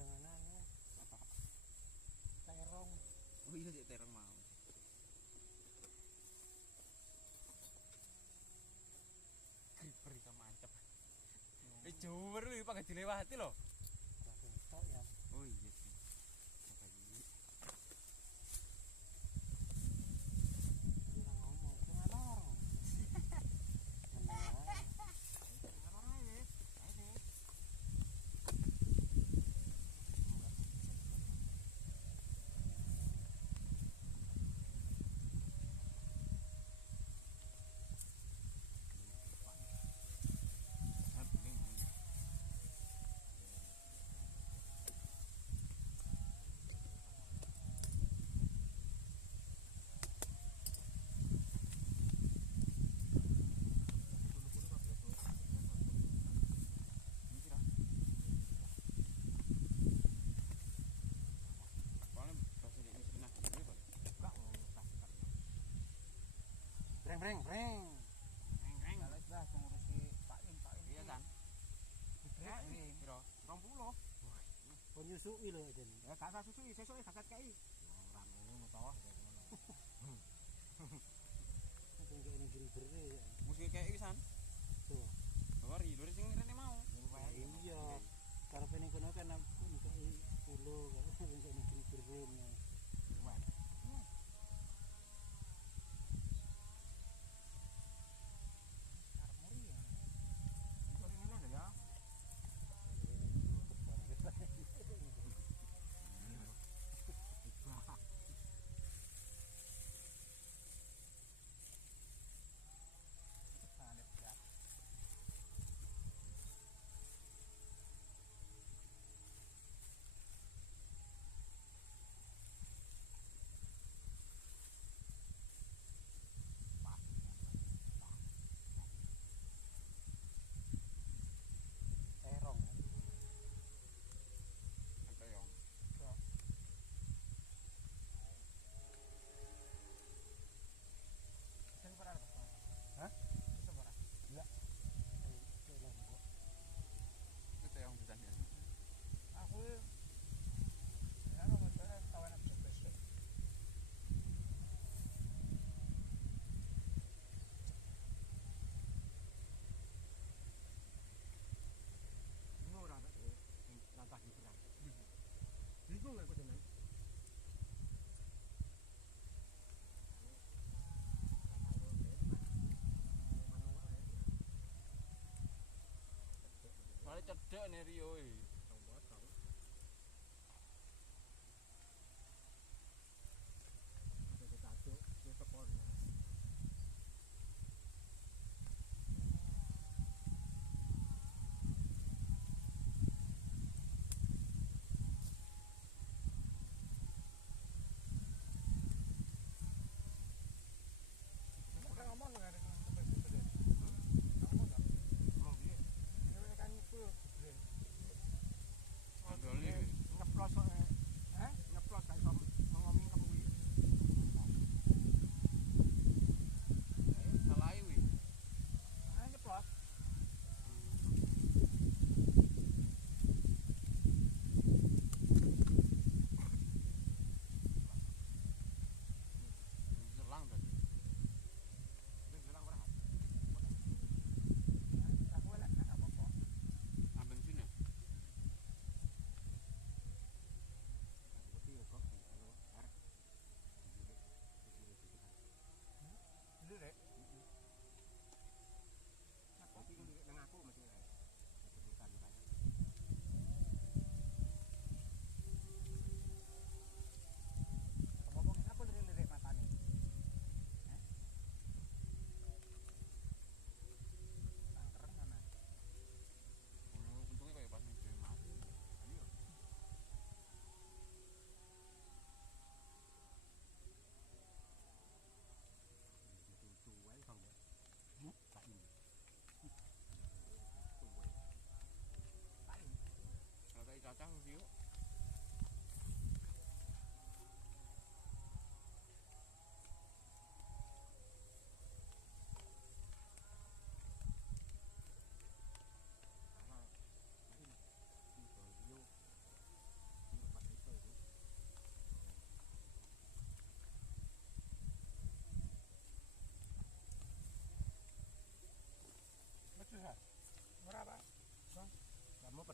Janganan ya. Terong. Oh iya sih terong mau. Griper ikan mancap. Jower iki pakai dilewati lho. Tok ya. Oh iya sih. Ora ngomong, jangan lorong. Breng. Reng. Males lah ngurusi Pak Im. Iya kan? Breng. Piro? 20. Kon nyusui lho jen. Ya gak usah susui, sesuke gak kei. Ora ngono to, ngono. Sing kene griber ya. Mesti kei pisan. Tuh. Lori sing rene mau. Iya. Karepe ning kono kan ampun kei 10 kan sing kene griber rene. Wah. Terong. Terong. Sing ora. Hah? Iso ora? Enggak. Lombok. Itu terong pisan ya. Aku ya nomor kawan aku besok. Ora tak lantah di perang. Bingung aku tenan. Soale cedek nek Rio iki. Ngomong enggak ada gede. Ngomong enggak? Ngomong piye? Ini kan itu gede. Andole Nyeplos kok. Nyeplos gak iso ngomongi kuwi. salah iki. Nyeplos. Selang berarti. Aku lek gak apa-apa. Ambeng sini. Dulu rek. Kopi ku nang aku mesti rek. Keputusan banyak. Ngomong apa lirik matane? Tangkereng sana. Untungnya kayak pas ning mati. Iya. Kalau cacah sih yuk.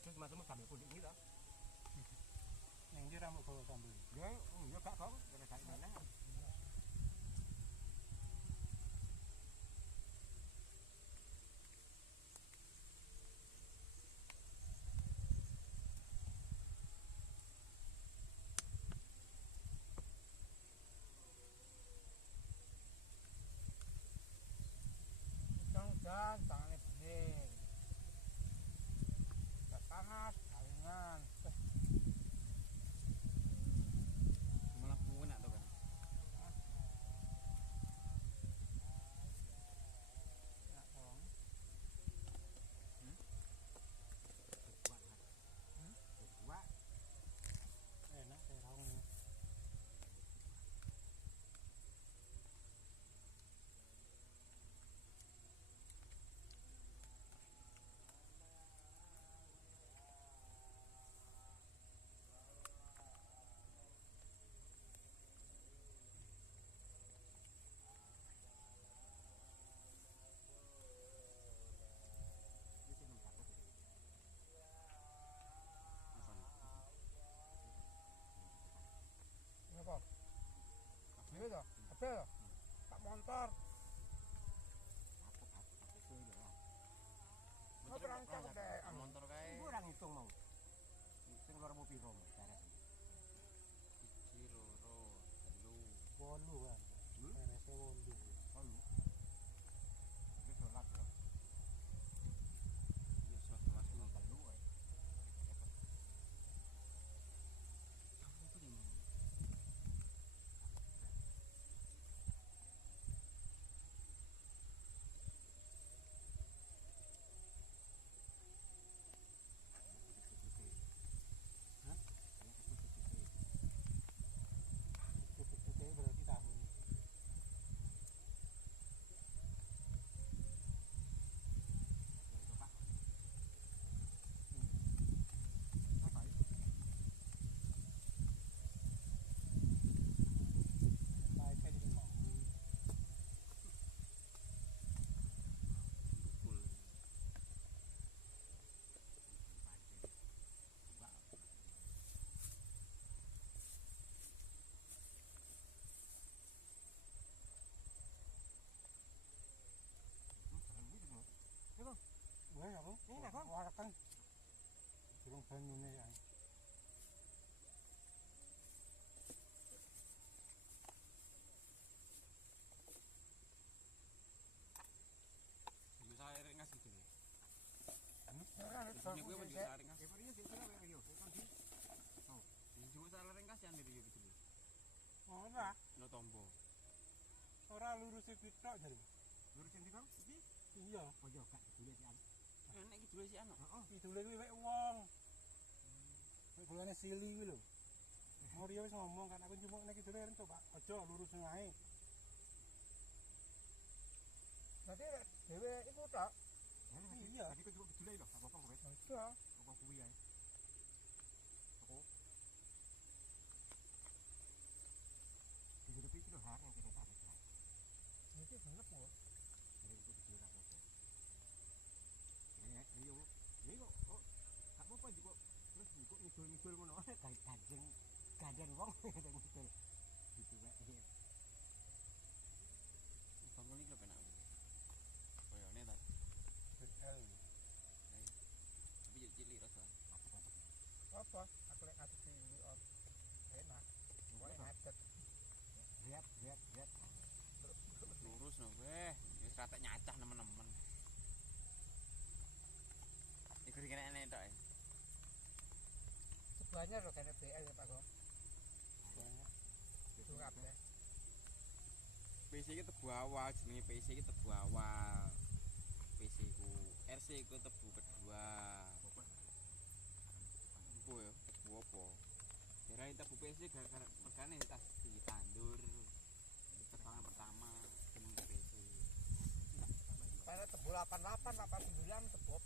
Terus macam sambil kuning gitu. Yang dia rambut kalau sambel. Ya, ya gak kok, kena kayak mana. Dan tangannya bening. Gak panas, kalingan. Malah enak tuh kan. Enak dong. Dua. Enak terong. Apa? Ini tuh, apa tuh? Tak motor. Mau perang cakep deh. Motor kae. Ibu orang hitung mau. Sing luar mau piro beres. 1 2 3 Wolu kan. Hmm? Beresnya wolu. Oh lu. Ini sholat ya. Ya surat Cuma telu ae. Apa ini? Hah? Titik-titiknya berarti tahu nih. Baiknya di rumah. Full. Wah, apa? Ini nak, Bang? Wah, kan. Durung banyune ya. Bisa air ngas gitu nih. Kan Ini gue mau juga air ngas. Ya barinya sing kira yo. Kan di. Ini juga air ngas yang dari gitu nih. Ora, No tombo. ora lurus pitok jare. Lurusin di Bang. Iki. Iya, Oh yo gak dulu sih an. Enak gitu sih anu. Heeh. idule kuwi wek wong. Wek golane sili kuwi lho. Mau dia wis ngomong kan aku cuma nek idule coba aja lurus ngae. Berarti dhewe iku tok. Iya. Tadi kok juga dulu lho, apa-apa kowe. Iya. Apa kuwi ae. Aku. Di iki lho har yang kene tarik lah. Iki genep kok. Jadi itu kecil apa apa. Iya, iya kok. Gak apa-apa juga. Terus kok ngidul-ngidul ngono. Kayak ganjen wong ngidul. Gitu wae. Bangun iki lho penak. Koyone ta. L. Tapi yo cilik rasa. Apa? Aku lek ati iki on. Enak. Kok macet. Lihat. Lurus no weh. Wis rata nyacah nemen-nemen. Iku dikene tok. Sebelahnya lho kene BL ya Pak Gong. Banyak. Itu kabeh. PC iki tebu awal, jenenge PC iki tebu awal. PC ku RC ku tebu kedua. Apa ya? Tebu apa? Kira tebu PC gara-gara mergane tas ditandur. Tebangan pertama jeneng PC. Karena tebu 88, 89 tebu apa